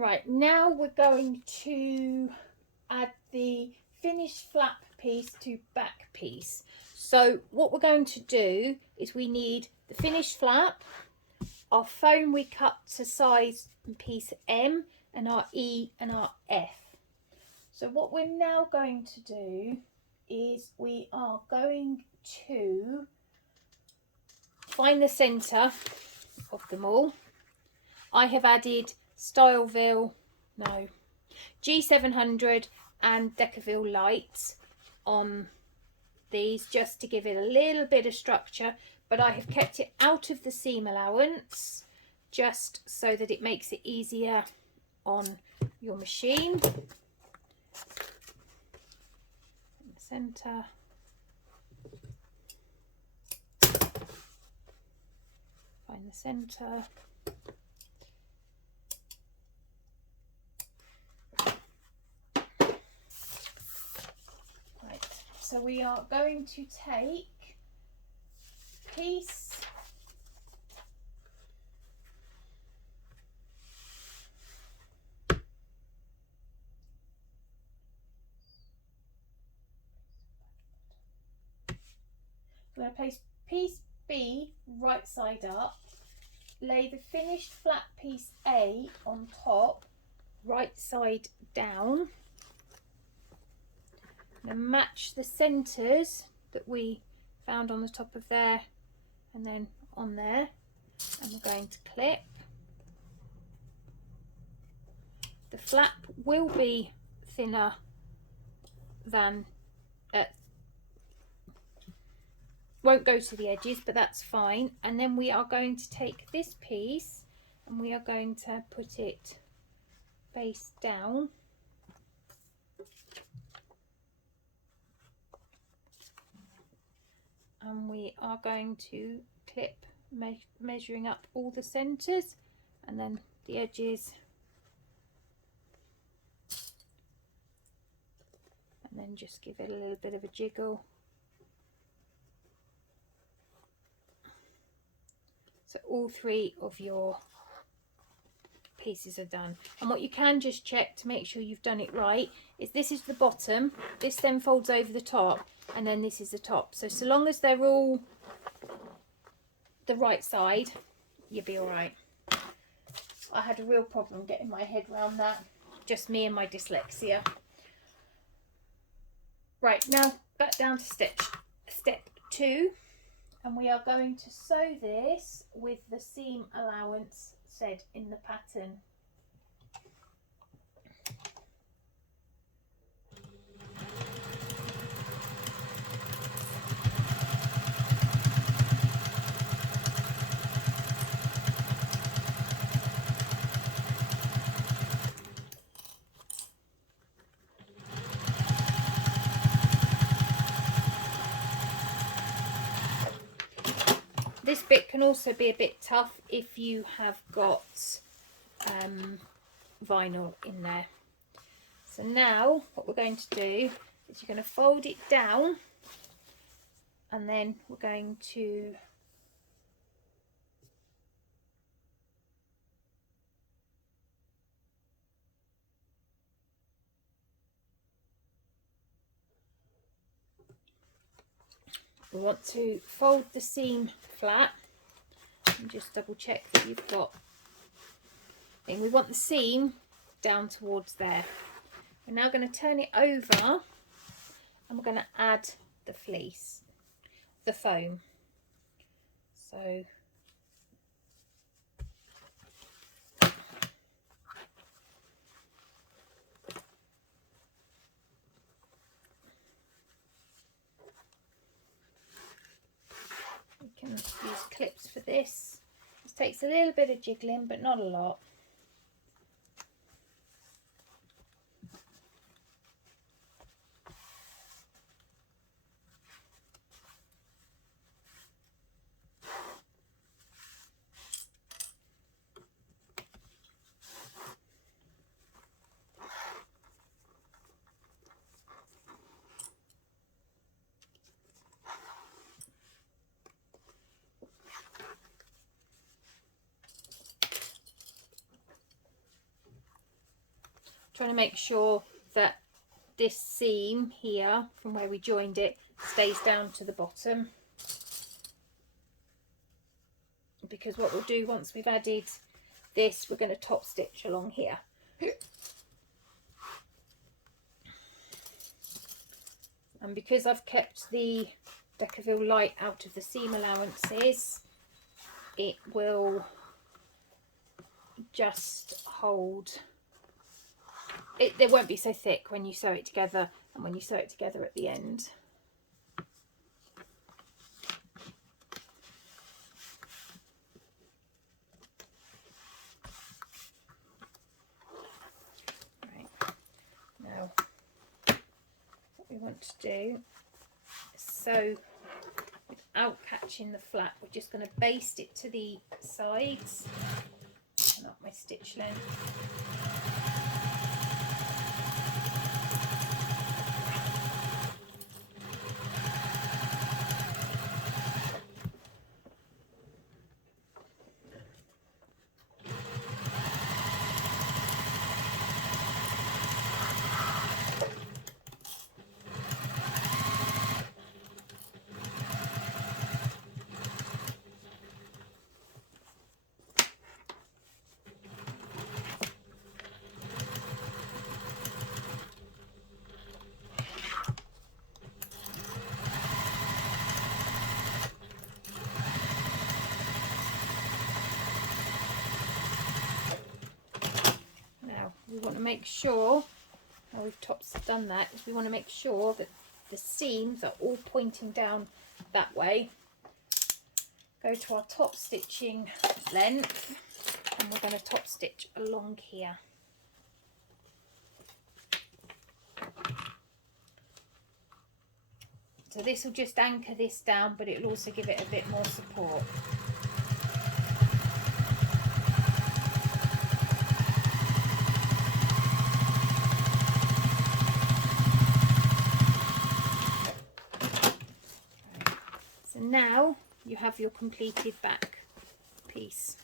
Right, now we're going to add the finished flap piece to back piece. So what we're going to do is we need the finished flap, our foam we cut to size piece M, and our E and our F. So what we're now going to do is we are going to find the centre of them all. I have added G700 and Decaville lights on these just to give it a little bit of structure, but I have kept it out of the seam allowance just so that it makes it easier on your machine. In the centre. Find the centre. Right, so we are going to take piece I'm going to place piece B right side up, lay the finished flat piece A on top, right side down, and match the centres that we found on the top of there and then on there, and we're going to clip. The flap will be thinner than won't go to the edges, but that's fine. And then we are going to take this piece and we are going to put it face down, and we are going to clip, measuring up all the centres and then the edges, and then just give it a little bit of a jiggle. So all three of your pieces are done. And what you can just check to make sure you've done it right is this is the bottom, this then folds over the top, and then this is the top. So long as they're all the right side, you'll be all right. I had a real problem getting my head around that. Just me and my dyslexia. Right, now back down to step 2. And we are going to sew this with the seam allowance said in the pattern. This bit can also be a bit tough if you have got vinyl in there. So now what we're going to do is you're going to fold it down, and then we're going to fold the seam flat and just double check that you've got. And we want the seam down towards there. We're now going to turn it over and we're going to add the fleece, the foam. So we can use clips for this. This takes a little bit of jiggling, but not a lot. trying to make sure that this seam here from where we joined it stays down to the bottom, because what we'll do once we've added this, we're going to top stitch along here. And because I've kept the Decaville light out of the seam allowances, it will just hold it. They won't be so thick when you sew it together, and when you sew it together at the end. Right, now what we want to do is sew without catching the flap. We're just going to baste it to the sides and up my stitch length. We want to make sure, now we've done that, is we want to make sure that the seams are all pointing down that way. Go to our top stitching length, and we're going to top stitch along here. So this will just anchor this down, but it will also give it a bit more support. Now you have your completed back piece,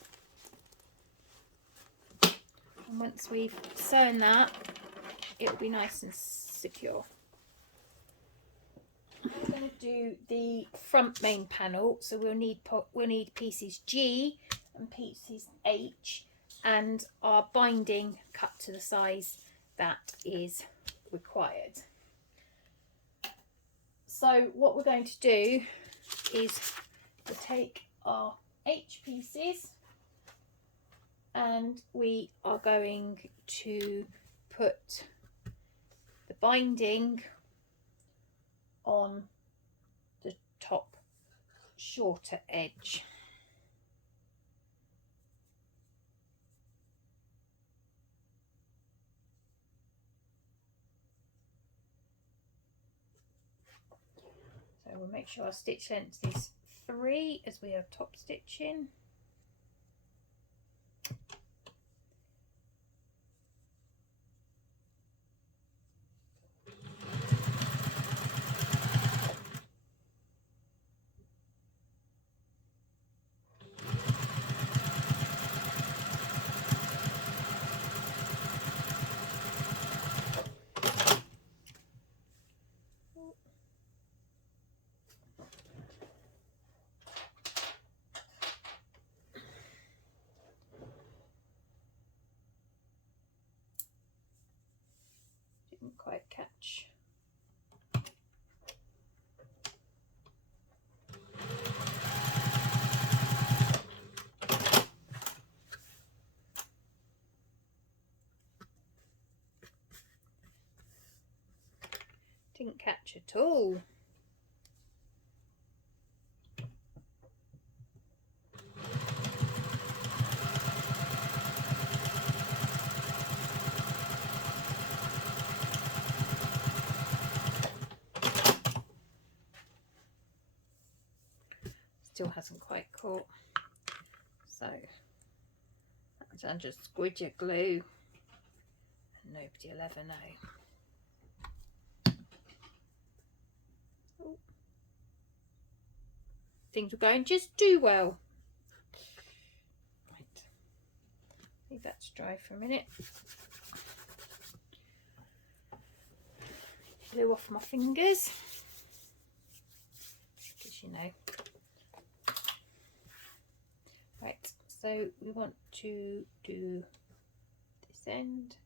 and once we've sewn that, it will be nice and secure. We're going to do the front main panel, so we'll need pieces G and pieces H, and our binding cut to the size that is required. So what we're going to do is to take our H pieces, and we are going to put the binding on the top shorter edge. So we'll make sure our stitch length is 3 as we are top stitching. Didn't quite catch. Didn't catch at all. Still hasn't quite caught, so that's just squidger glue and nobody will ever know. Ooh. Things are going just too well. Right, leave that to dry for a minute. glue off my fingers, because you know. Right, so we want to do this end.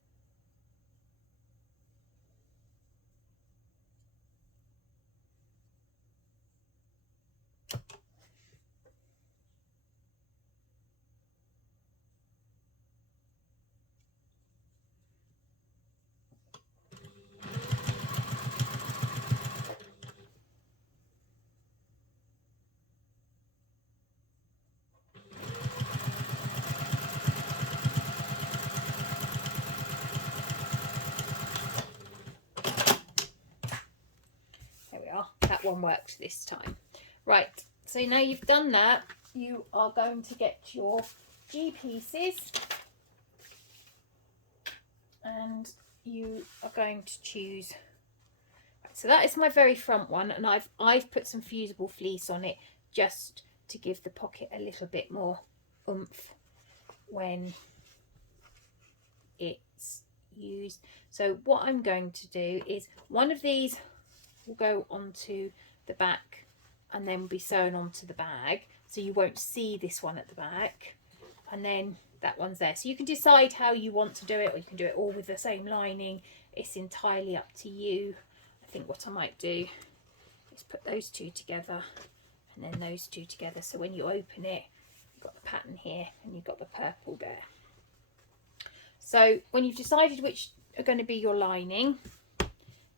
That one worked this time. Right, so now you've done that, you are going to get your G pieces and you are going to choose. So that is my very front one, and I've put some fusible fleece on it just to give the pocket a little bit more oomph when it's used. So what I'm going to do is one of these will go onto the back and then be sewn onto the bag, so you won't see this one at the back, and then that one's there. So you can decide how you want to do it, or you can do it all with the same lining. It's entirely up to you. I think what I might do is put those two together and then those two together, so when you open it you've got the pattern here and you've got the purple there. So when you've decided which are going to be your lining, you're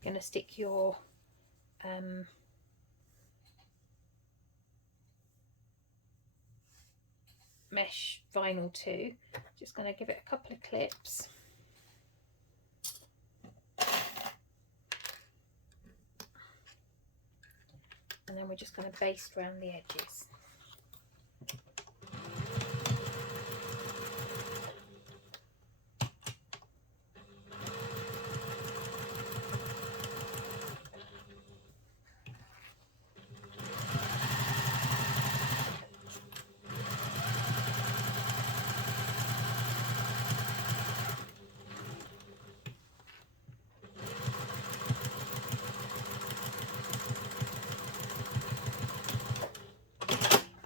going to stick your mesh vinyl to. Just going to give it a couple of clips. And then we're just going to baste around the edges.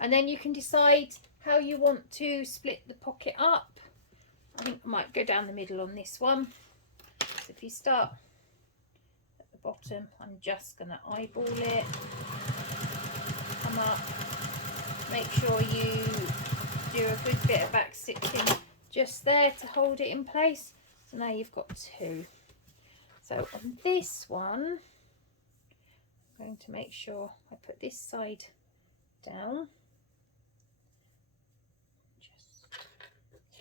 And then you can decide how you want to split the pocket up. I think I might go down the middle on this one. So if you start at the bottom, I'm just going to eyeball it, come up, make sure you do a good bit of back stitching just there to hold it in place. So now you've got two. So on this one, I'm going to make sure I put this side down.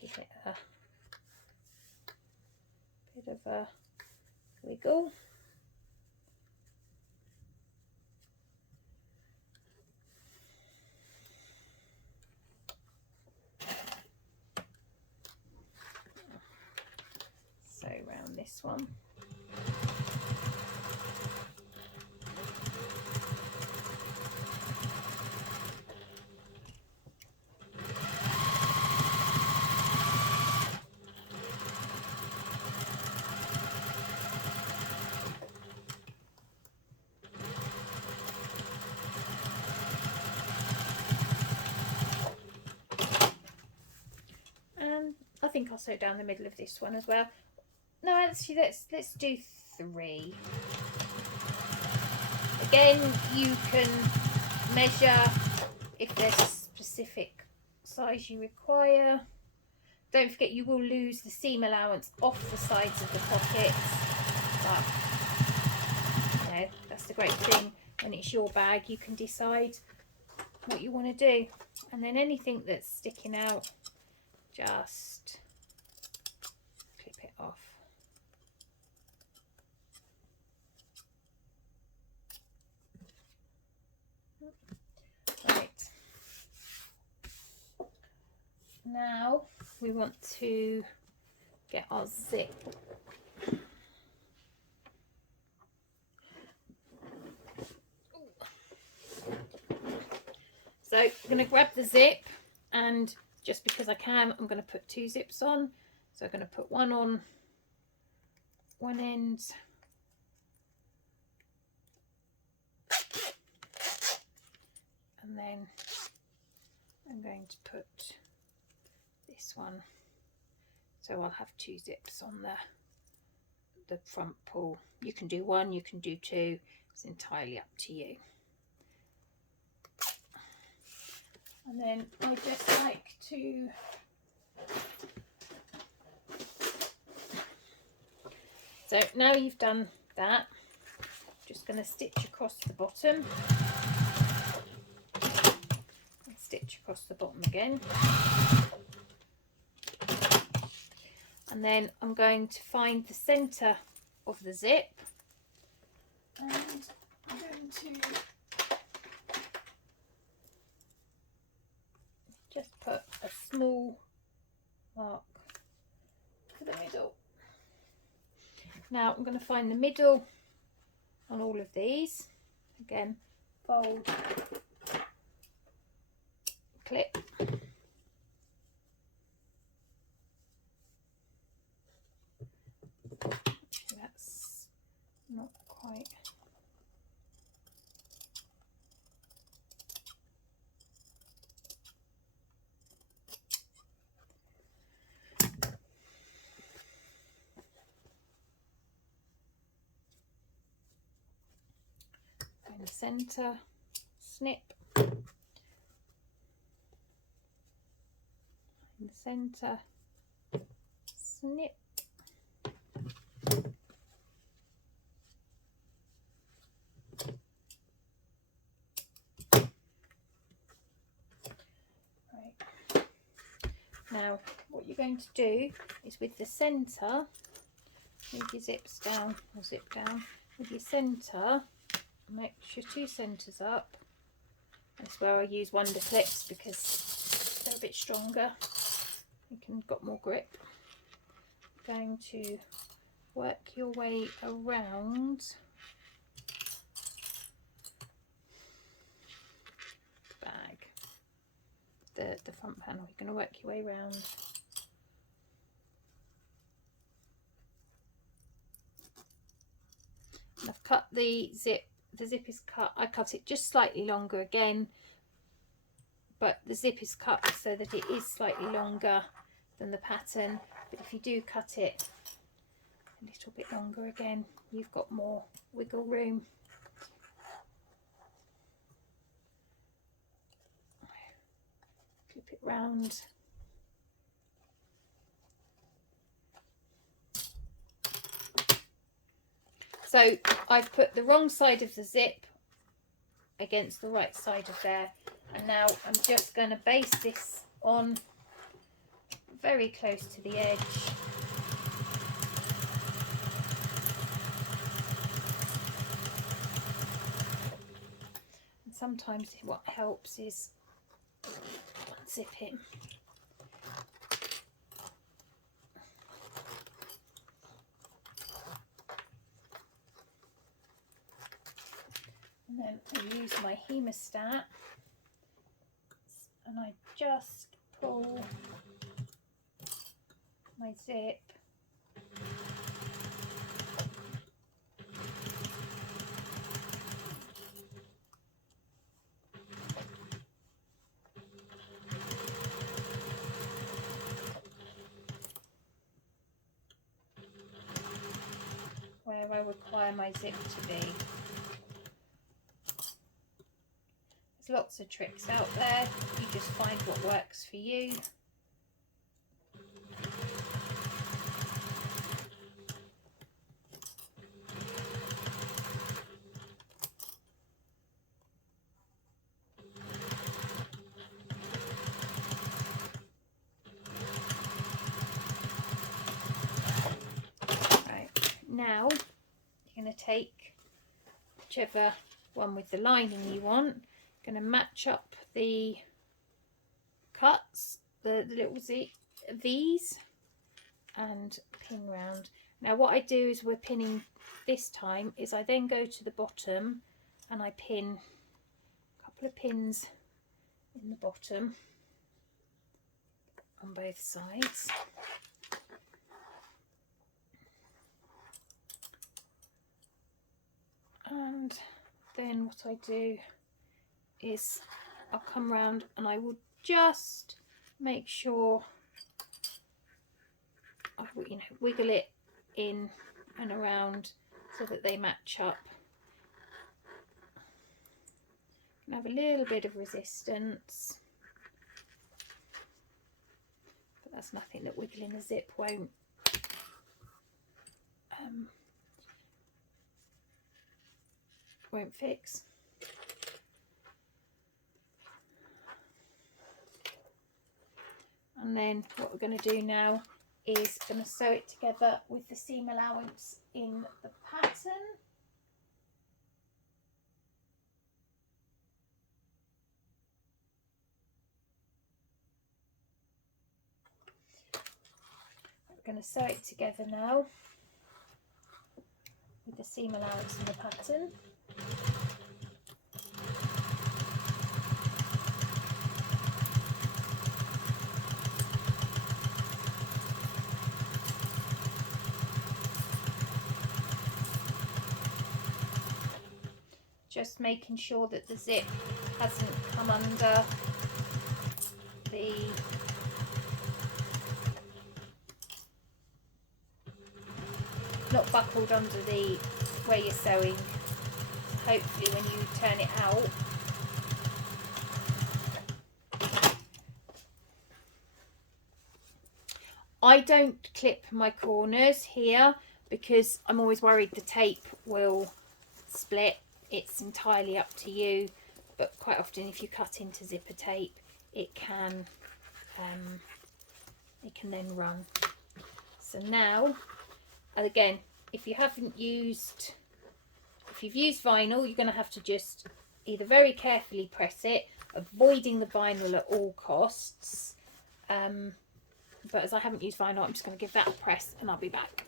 Give it a bit of a wiggle. So round this one. I think I'll sew down the middle of this one as well. No, actually, let's do 3. Again, you can measure if there's a specific size you require. Don't forget, you will lose the seam allowance off the sides of the pockets, but you know, that's the great thing. When it's your bag, you can decide what you want to do, and then anything that's sticking out, just clip it off. Right, now we want to get our zip. So I'm going to grab the zip, and just because I can, I'm going to put 2 zips on. So I'm going to put one on one end and then I'm going to put this one, so I'll have 2 zips on the front pull. You can do 1, you can do 2, it's entirely up to you. And then I just like to so now you've done that, just going to stitch across the bottom and stitch across the bottom again, and then I'm going to find the center of the zip, and I'm going to just put a small mark for the middle. Now I'm going to find the middle on all of these. Again, fold, clip, that's not quite. In the center, snip, in the center, snip, right. Now what you're going to do is with the center, move your zips down or zip down, with your center, make your 2 centers up. That's where I use wonder clips because they're a bit stronger, you can got more grip. Going to work your way around the bag, the front panel. You're going to work your way around. And I've cut the zip. The zip is cut. I cut it just slightly longer again, but the zip is cut so that it is slightly longer than the pattern. But if you do cut it a little bit longer again, you've got more wiggle room. Clip it round. So I've put the wrong side of the zip against the right side of there, and now I'm just going to base this on very close to the edge. And sometimes what helps is unzipping. And then I use my hemostat and I just pull my zip where I require my zip to be. There's lots of tricks out there, you just find what works for you. Right, now you're going to take whichever one with the lining you want. Going to match up the cuts, the little V's, and pin round. Now what I do is we're pinning this time is I then go to the bottom and I pin a couple of pins in the bottom on both sides. And then what I do is I'll come round and I will just make sure I, you know, wiggle it in and around so that they match up. And have a little bit of resistance, but that's nothing that wiggling the zip won't fix. And then what we're going to do now is going to sew it together with the seam allowance in the pattern. We're going to sew it together now with the seam allowance in the pattern. Just making sure that the zip hasn't come under the not buckled under the where you're sewing. Hopefully when you turn it out, I don't clip my corners here because I'm always worried the tape will split. It's entirely up to you, but quite often if you cut into zipper tape, it can then run. So now, and again, if you've used vinyl, you're going to have to just either very carefully press it, avoiding the vinyl at all costs. But as I haven't used vinyl, I'm just going to give that a press and I'll be back.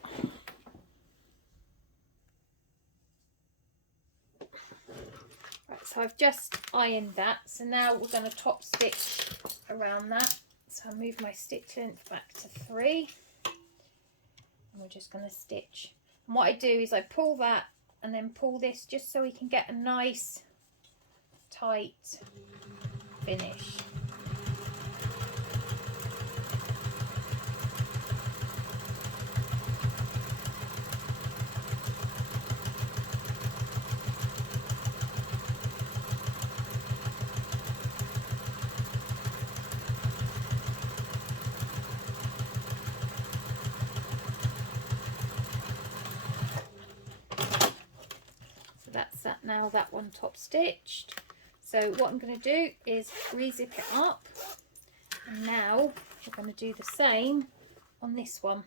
Right, so I've just ironed that. So now we're going to top stitch around that. So I'll move my stitch length back to 3. And we're just going to stitch. And what I do is I pull that and then pull this just so we can get a nice tight finish. Now that one top stitched. So what I'm going to do is re-zip it up, and now we're going to do the same on this one.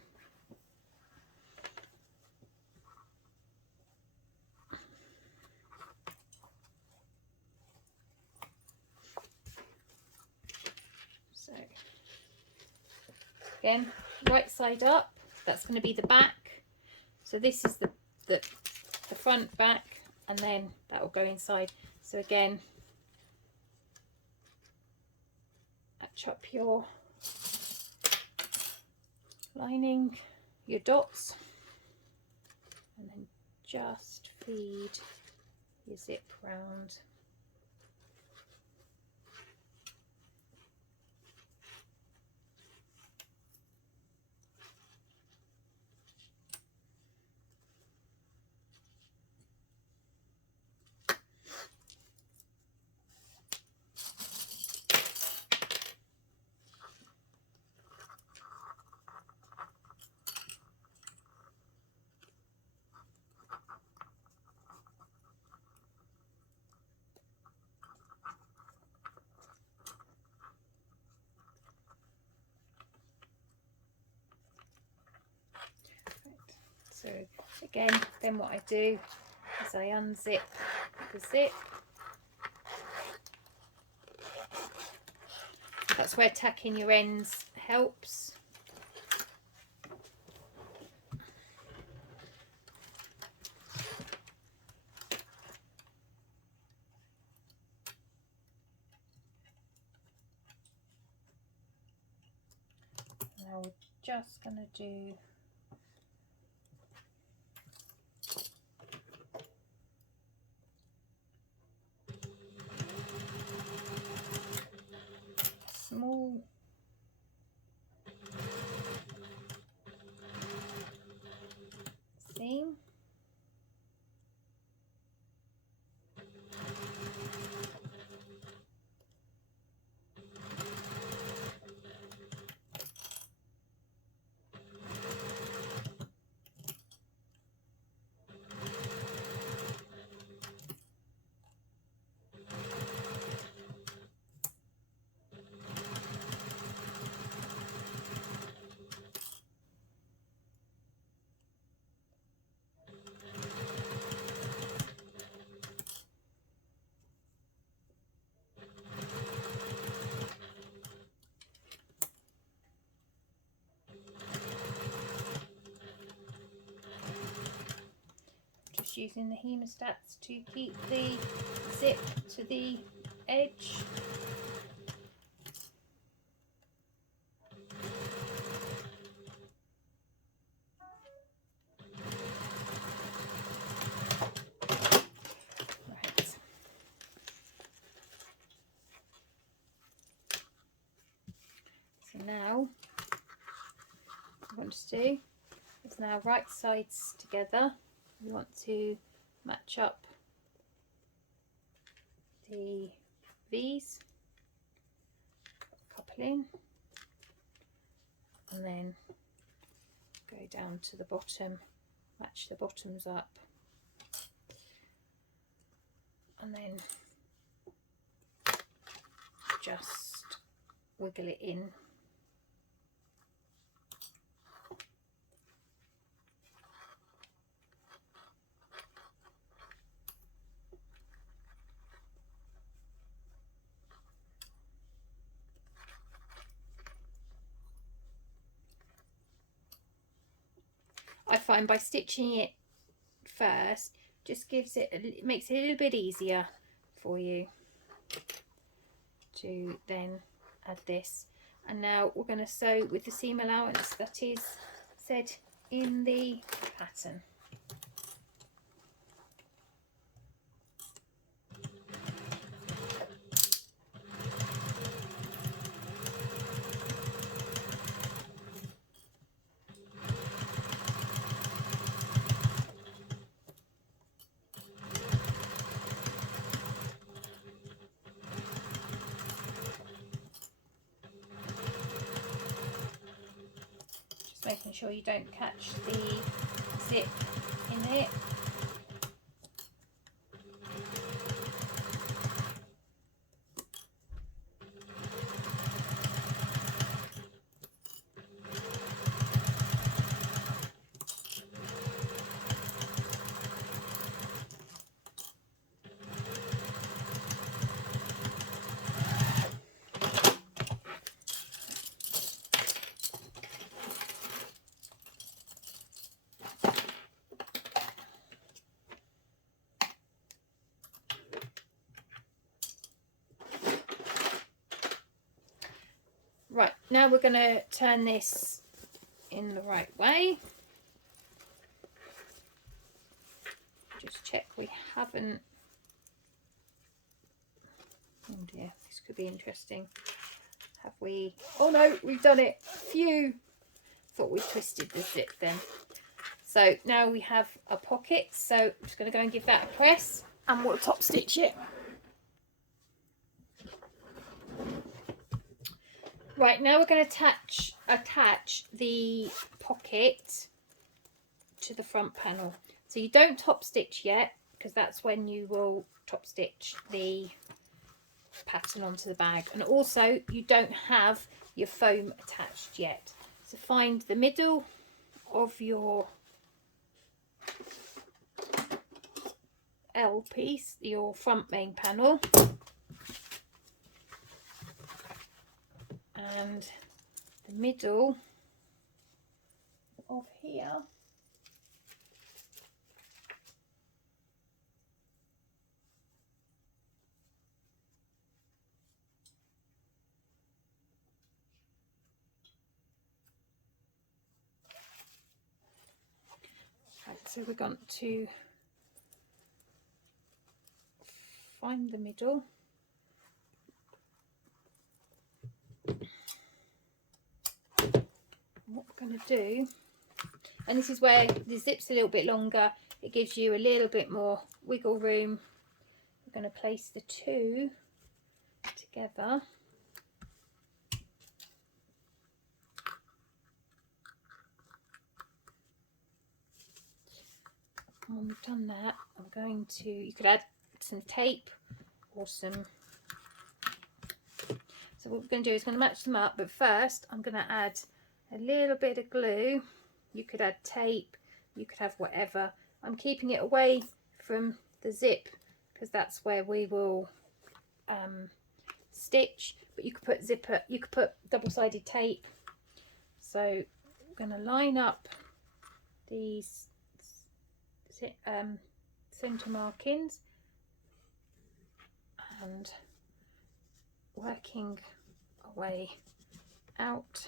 So again, right side up, that's going to be the back. So this is the front, back, and then that will go inside. So again, match up your lining, your dots, and then just feed your zip round. So again, then what I do is I unzip the zip. That's where tacking your ends helps. Now we're just going to do using the hemostats to keep the zip to the edge. Right. So now what I want to do is now right sides together. We want to match up the V's, couple in, and then go down to the bottom, match the bottoms up, and then just wiggle it in. I find by stitching it first just gives it, it makes it a little bit easier for you to then add this. And now we're going to sew with the seam allowance that is said in the pattern. Making sure you don't catch the zip in it. Right, now we're going to turn this in the right way. Just check we haven't, oh dear, this could be interesting. Have we, oh no, we've done it. Phew, thought we twisted the zip then. So now we have a pocket, so I'm just going to go and give that a press and we'll top stitch it. Right, now we're going to attach the pocket to the front panel. So you don't top stitch yet, because that's when you will top stitch the pattern onto the bag. And also you don't have your foam attached yet. So find the middle of your L piece, your front main panel, and the middle of here right, so we're going to find the middle. What we're going to do, and this is where the zip's a little bit longer, it gives you a little bit more wiggle room. We're going to place the two together. And when we've done that, I'm going to, you could add some tape or some, so what we're going to do is going to match them up, but first I'm going to add a little bit of glue. You could add tape, you could have whatever. I'm keeping it away from the zip because that's where we will stitch, but you could put zipper, you could put double-sided tape. So I'm going to line up these centre markings and working our way out.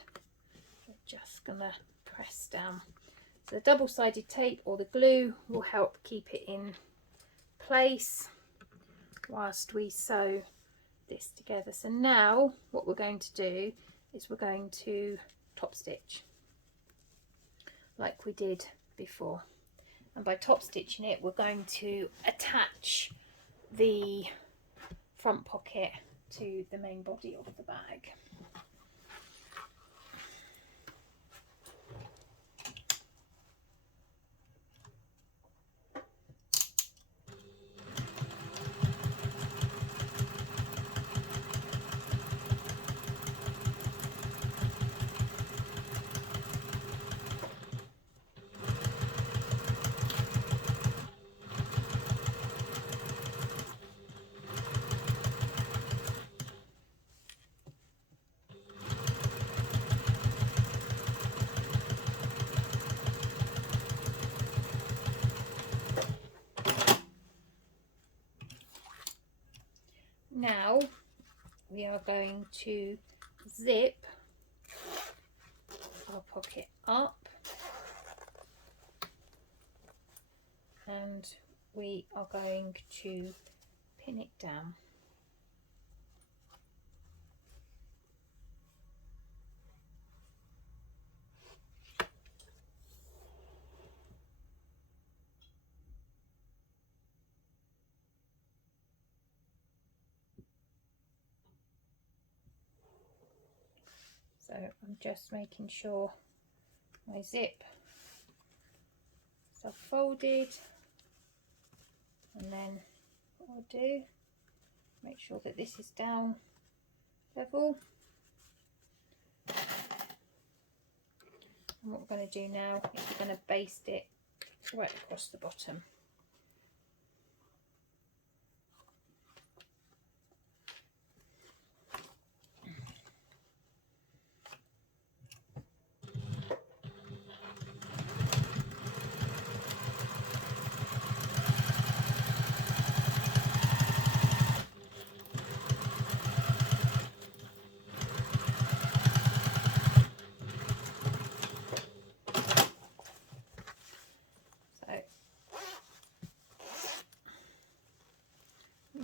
We're just gonna press down. So the double-sided tape or the glue will help keep it in place whilst we sew this together. So now what we're going to do is we're going to top stitch like we did before, and by top stitching it we're going to attach the front pocket to the main body of the bag. Now we are going to zip our pocket up, and we are going to pin it down. So I'm just making sure my zip is folded, and then what I'll do, make sure that this is down level. And what we're going to do now is we're going to baste it right across the bottom.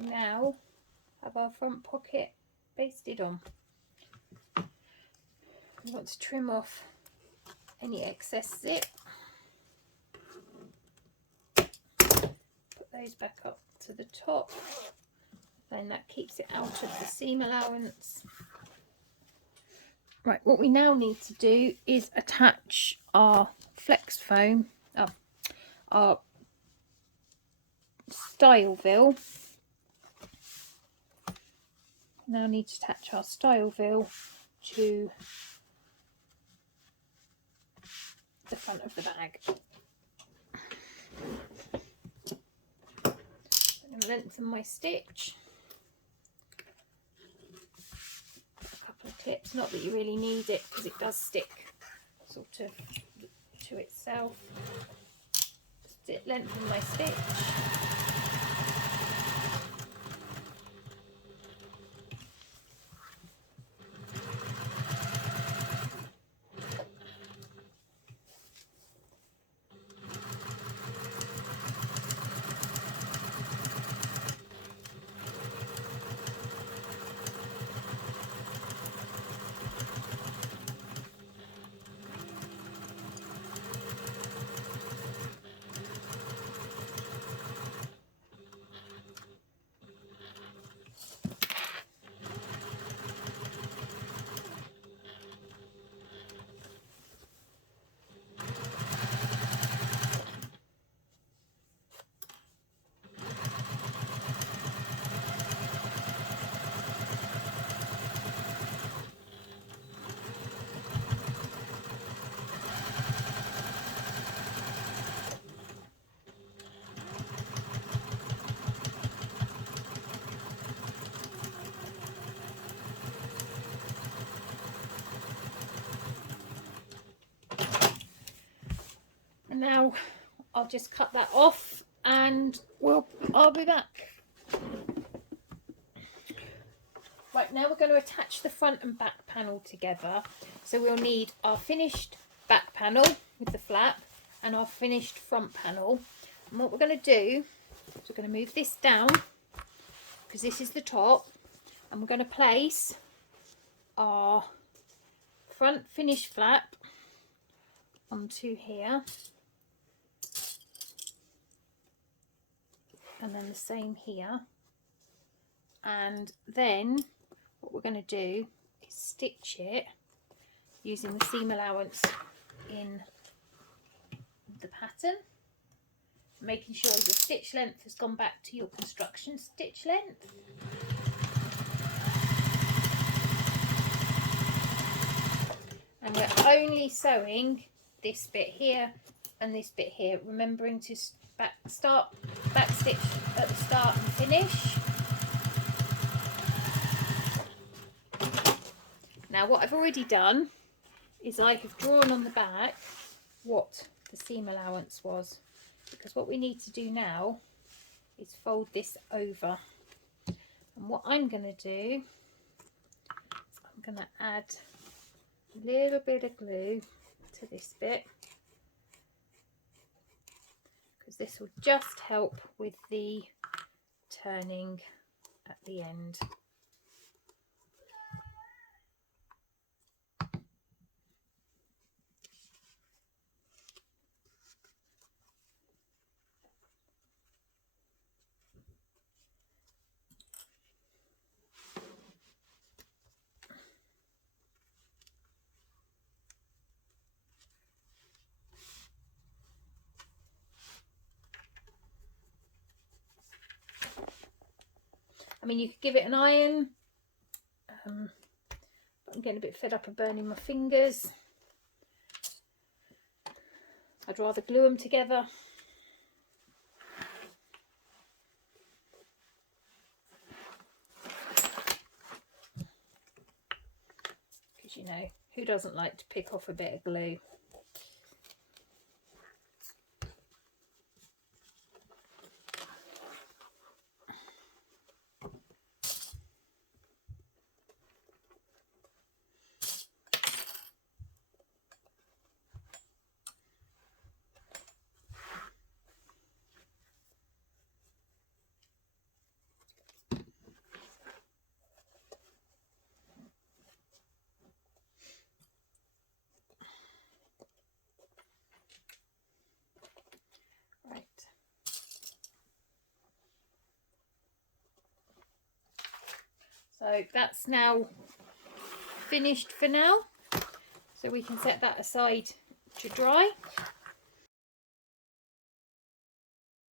Now have our front pocket basted on. We want to trim off any excess zip, put those back up to the top, then that keeps it out of the seam allowance. Right, what we now need to do is attach our flex foam, our style-ville. Now need to attach our style-ville to the front of the bag. I'm going to lengthen my stitch. A couple of clips, not that you really need it because it does stick sort of to itself. Lengthen my stitch. And now I'll just cut that off and I'll be back. Right, now we're going to attach the front and back panel together. So we'll need our finished back panel with the flap and our finished front panel. And what we're going to do is we're going to move this down, because this is the top, and we're going to place our front finished flap onto here, and then the same here, and then what we're going to do is stitch it using the seam allowance in the pattern, making sure your stitch length has gone back to your construction stitch length. And we're only sewing this bit here and this bit here, remembering to back stitch at the start and finish. Now what I've already done is I have drawn on the back what the seam allowance was, because what we need to do now is fold this over. And what I'm going to do is I'm going to add a little bit of glue to this bit, because this will just help with the turning at the end. I mean, you could give it an iron, but I'm getting a bit fed up of burning my fingers. I'd rather glue them together. Because, you know, who doesn't like to pick off a bit of glue? So that's now finished for now, so we can set that aside to dry.